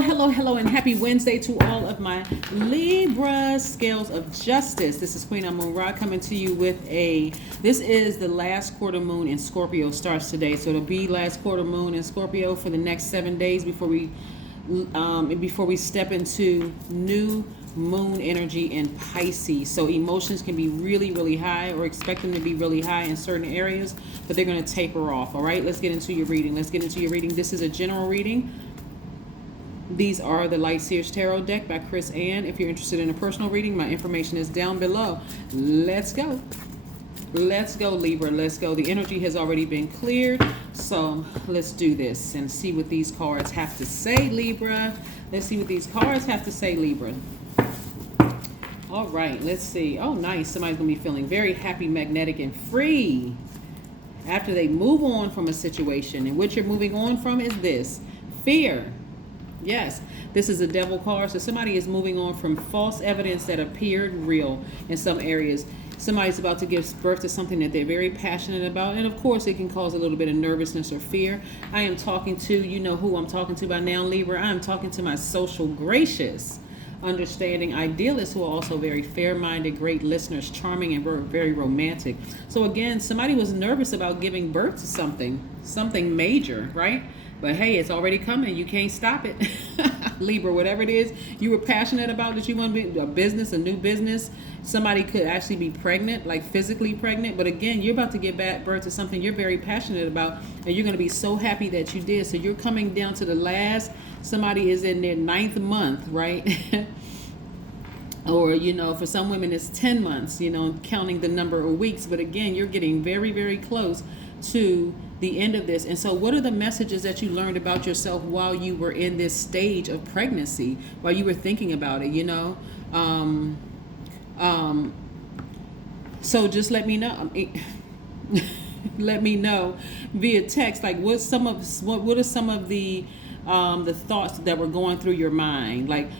Hello, and happy Wednesday to all of my Libra scales of justice. This is Queen Amun Ra coming to you with this is the last quarter moon in Scorpio starts today. So it'll be last quarter moon in Scorpio for the next 7 days before we step into new moon energy in Pisces. So emotions can be really high, or expect them to be really high in certain areas, but they're going to taper off. All right, let's get into your reading. This is a general reading. These are the Light Seers Tarot deck by Chris Ann. If you're interested in a personal reading, my information is down below. Let's go, Libra. Let's go. The energy has already been cleared, so let's do this and see what these cards have to say, Libra. Let's see what these cards have to say, Libra. All right, let's see. Oh, nice. Somebody's going to be feeling very happy, magnetic, and free after they move on from a situation. And what you're moving on from is this: fear. Yes, this is a devil card. So somebody is moving on from false evidence that appeared real in some areas. Somebody's about to give birth to something that they're very passionate about. And of course, it can cause a little bit of nervousness or fear. I am talking to, you know who I'm talking to by now, Libra. I am talking to my social, gracious, understanding idealists who are also very fair-minded, great listeners, charming, and very romantic. So again, somebody was nervous about giving birth to something major, right? But hey, it's already coming. You can't stop it. Libra, whatever it is you were passionate about, that you want to be a business, a new business. Somebody could actually be pregnant, like physically pregnant. But again, you're about to give birth to something you're very passionate about, and you're going to be so happy that you did. So you're coming down to the last. Somebody is in their 9th month, right? Or, for some women it's 10 months, counting the number of weeks. But again, you're getting very close to the end of this. And so what are the messages that you learned about yourself while you were in this stage of pregnancy, while you were thinking about it, so just let me know. Let me know via text, like what are some of the thoughts that were going through your mind? Like,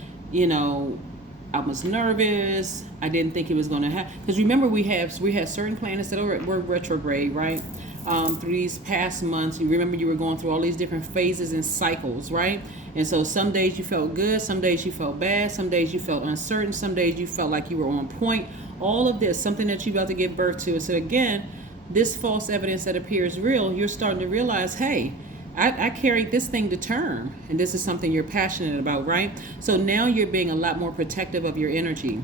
I was nervous. I didn't think it was going to happen. Because remember, we had certain planets that were retrograde, right? Through these past months. You remember you were going through all these different phases and cycles, right? And so some days you felt good, some days you felt bad, some days you felt uncertain, some days you felt like you were on point. All of this, something that you're about to give birth to. So again, this false evidence that appears real, you're starting to realize, hey, I carried this thing to term, and this is something you're passionate about, right? So now you're being a lot more protective of your energy.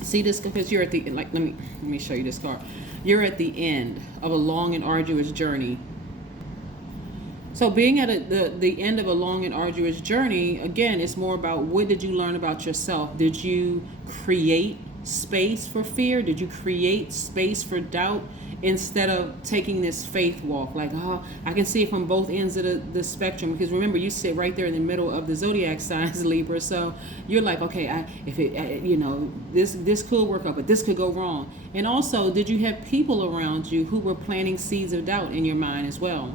See this, because you're at the, like, let me show you this card. You're at the end of a long and arduous journey. So being at the end of a long and arduous journey, again, it's more about, what did you learn about yourself? Did you create space for fear? Did you create space for doubt? Instead of taking this faith walk, like, oh, I can see it from both ends of the spectrum. Because remember, you sit right there in the middle of the Zodiac signs, Libra. So you're like, okay, this could work out, but this could go wrong. And also, did you have people around you who were planting seeds of doubt in your mind as well?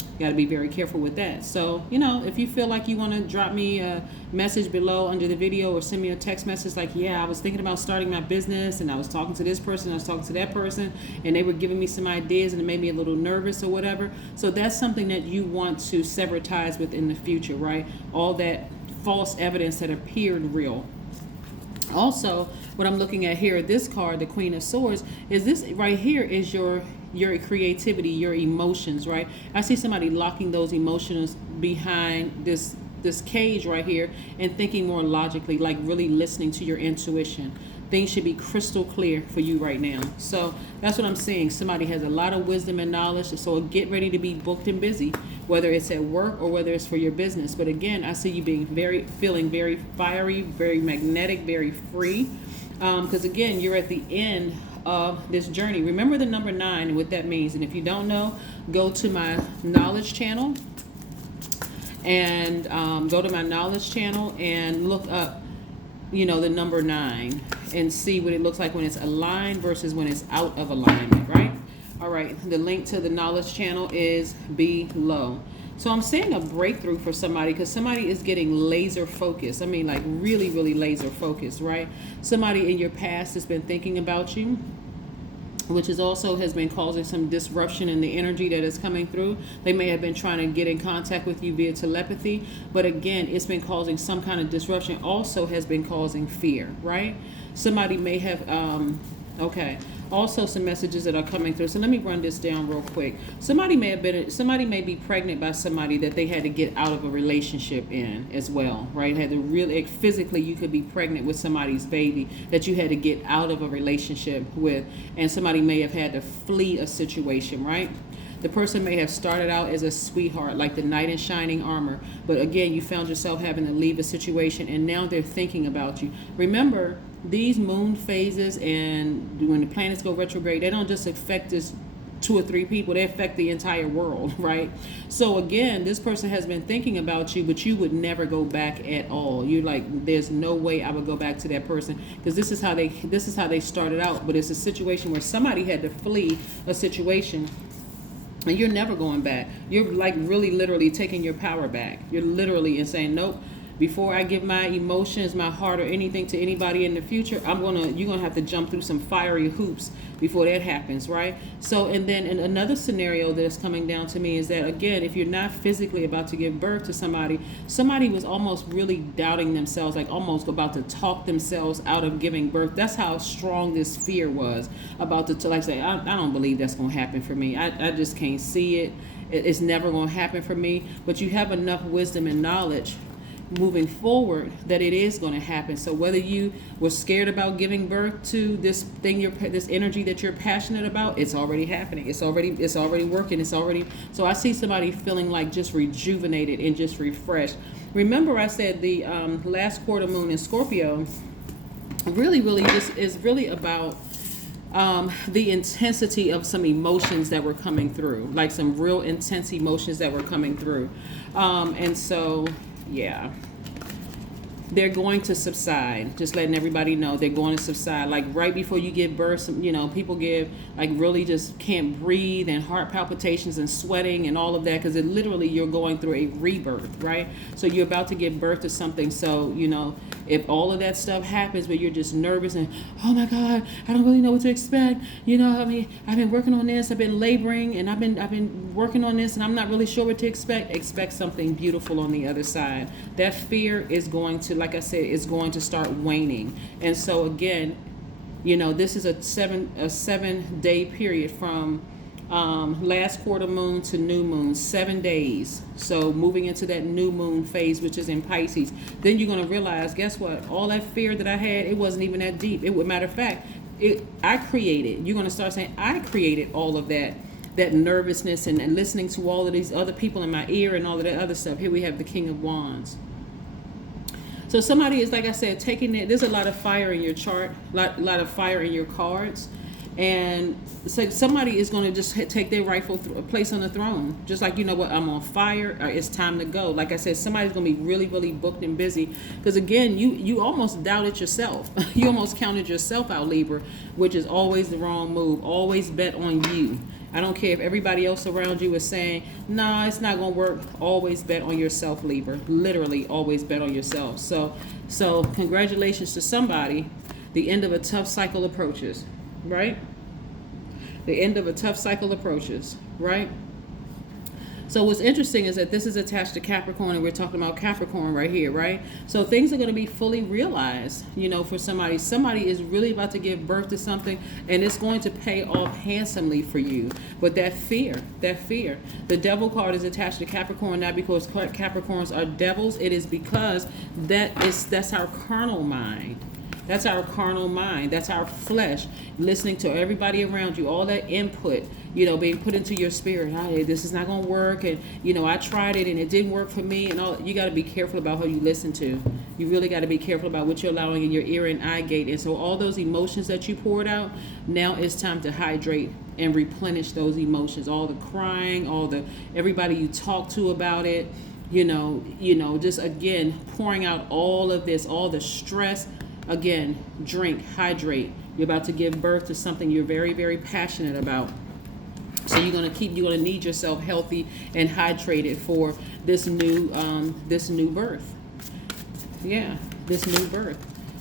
You got to be very careful with that. So, if you feel like you want to drop me a message below under the video, or send me a text message like, yeah, I was thinking about starting my business, and I was talking to this person, I was talking to that person, and they were giving me some ideas, and it made me a little nervous or whatever. So that's something that you want to sever ties with in the future, right? All that false evidence that appeared real. Also, what I'm looking at here, this card, the Queen of Swords, is this right here is your creativity, your emotions, right? I see somebody locking those emotions behind this cage right here and thinking more logically, like really listening to your intuition. Things should be crystal clear for you right now. So that's what I'm seeing. Somebody has a lot of wisdom and knowledge, so get ready to be booked and busy, whether it's at work or whether it's for your business. But again, I see you feeling very fiery, very magnetic, very free, because again, you're at the end of this journey. Remember the number 9 and what that means. And if you don't know, go to my knowledge channel and look up, the number 9 and see what it looks like when it's aligned versus when it's out of alignment, right? All right, the link to the knowledge channel is below. So I'm seeing a breakthrough for somebody, because somebody is getting laser focused. I mean, like really laser focused, right? Somebody in your past has been thinking about you. which is also has been causing some disruption in the energy that is coming through. They may have been trying to get in contact with you via telepathy, but again, it's been causing some kind of disruption. Also has been causing fear, right? Somebody may have, okay. Also some messages that are coming through. So let me run this down real quick. Somebody may be pregnant by somebody that they had to get out of a relationship in as well, right? Had to really, physically, you could be pregnant with somebody's baby that you had to get out of a relationship with, and somebody may have had to flee a situation, right? The person may have started out as a sweetheart, like the knight in shining armor, but again, you found yourself having to leave a situation, and now they're thinking about you. Remember, these moon phases and when the planets go retrograde, they don't just affect this 2 or 3 people, they affect the entire world, right? So again, this person has been thinking about you, but you would never go back at all. You're like, there's no way I would go back to that person, because this is how they started out. But it's a situation where somebody had to flee a situation, and you're never going back. You're like really literally taking your power back. You're literally and saying, nope, before I give my emotions, my heart, or anything to anybody in the future, you're gonna have to jump through some fiery hoops before that happens, right? So, and then in another scenario that's coming down to me is that, again, if you're not physically about to give birth to somebody was almost really doubting themselves, like almost about to talk themselves out of giving birth. That's how strong this fear was about to like say, I don't believe that's gonna happen for me. I just can't see it. It's never gonna happen for me. But you have enough wisdom and knowledge moving forward that it is going to happen. So whether you were scared about giving birth to this thing, this energy that you're passionate about, it's already happening. It's already working. So I see somebody feeling like just rejuvenated and just refreshed. Remember, I said the last quarter moon in Scorpio really just is really about the intensity of some emotions that were coming through, like some real intense emotions that were coming through, and so. Yeah, they're going to subside. Just letting everybody know they're going to subside. Like right before you give birth, people give like really just can't breathe and heart palpitations and sweating and all of that, because it literally you're going through a rebirth, right? So you're about to give birth to something. So if all of that stuff happens, but you're just nervous and oh my God, I don't really know what to expect. I've been working on this. I've been laboring and I've been working on this, and I'm not really sure what to expect. Expect something beautiful on the other side. That fear is going to, like I said, is going to start waning. And so again, this is a 7-day period from last quarter moon to new moon, 7 days. So moving into that new moon phase, which is in Pisces, then you're going to realize, guess what? All that fear that I had, it wasn't even that deep. Matter of fact, I created. You're going to start saying, I created all of that nervousness and listening to all of these other people in my ear and all of that other stuff. Here we have the King of Wands. So somebody is, like I said, taking it. There's a lot of fire in your chart, lot of fire in your cards. And so somebody is going to just take their rightful place on the throne. Just like, what, I'm on fire, or it's time to go. Like I said, somebody's going to be really, really booked and busy. Because again, you almost doubted yourself. You almost counted yourself out, Libra, which is always the wrong move. Always bet on you. I don't care if everybody else around you is saying, nah, it's not going to work. Always bet on yourself, Libra. Literally, always bet on yourself. So congratulations to somebody. The end of a tough cycle approaches, right? The end of a tough cycle approaches, right? So what's interesting is that this is attached to Capricorn, and we're talking about Capricorn right here, right? So things are going to be fully realized, for somebody. Somebody is really about to give birth to something, and it's going to pay off handsomely for you. But that fear, the devil card is attached to Capricorn, not because Capricorns are devils. It is because that's our carnal mind. That's our carnal mind. That's our flesh. Listening to everybody around you, all that input, being put into your spirit. Hey, this is not going to work. And, I tried it and it didn't work for me. And all. You got to be careful about who you listen to. You really got to be careful about what you're allowing in your ear and eye gate. And so all those emotions that you poured out, now it's time to hydrate and replenish those emotions. All the crying, everybody you talk to about it, just again, pouring out all of this, all the stress. Again, drink, hydrate. You're about to give birth to something you're very, very passionate about. So you're going to need yourself healthy and hydrated for this new birth. Yeah, this new birth.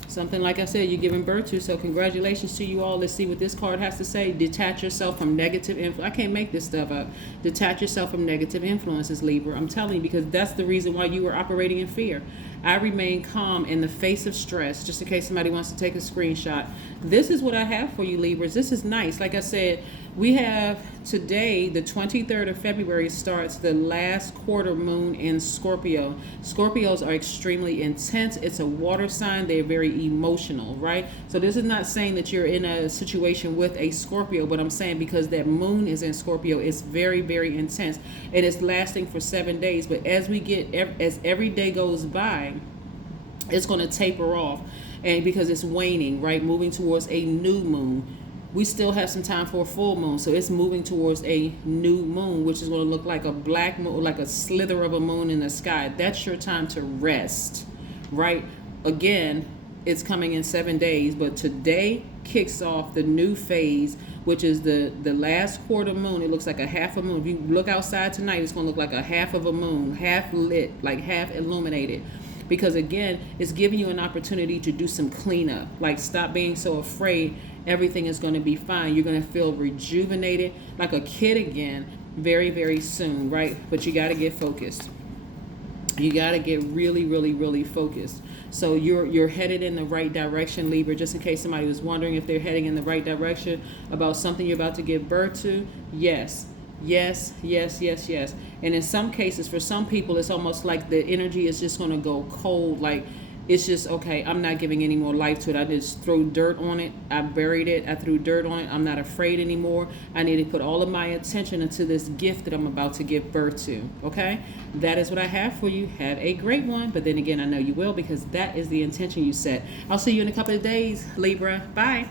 Something like I said, you're giving birth to. So congratulations to you all. Let's see what this card has to say. Detach yourself from negative influence. I can't make this stuff up. Detach yourself from negative influences, Libra. I'm telling you, because that's the reason why you were operating in fear. I remain calm in the face of stress, just in case somebody wants to take a screenshot. This is what I have for you, Libras. This is nice. Like I said, we have today, the 23rd of February, starts the last quarter moon in Scorpio. Scorpios are extremely intense. It's a water sign. They're very emotional, right? So this is not saying that you're in a situation with a Scorpio, but I'm saying because that moon is in Scorpio, it's very, very intense. It is lasting for 7 days. But as every day goes by, it's going to taper off. And because it's waning, right? Moving towards a new moon. We still have some time for a full moon, so it's moving towards a new moon, which is going to look like a black moon, like a slither of a moon in the sky. That's your time to rest, right? Again, it's coming in 7 days, but today kicks off the new phase, which is the last quarter moon. It looks like a half a moon. If you look outside tonight, it's going to look like a half of a moon, half lit, like half illuminated. Because again, it's giving you an opportunity to do some cleanup. Like, stop being so afraid. Everything is going to be fine. You're going to feel rejuvenated, like a kid again, very, very soon, right? But you got to get focused. You got to get really, really, really focused. So you're headed in the right direction, Libra. Just in case somebody was wondering if they're heading in the right direction about something you're about to give birth to, yes. Yes, yes, yes, yes. And in some cases, for some people, it's almost like the energy is just going to go cold. Like, it's just, okay, I'm not giving any more life to it. I just throw dirt on it. I buried it. I threw dirt on it. I'm not afraid anymore. I need to put all of my attention into this gift that I'm about to give birth to. Okay? That is what I have for you. Have a great one. But then again, I know you will, because that is the intention you set. I'll see you in a couple of days, Libra. Bye.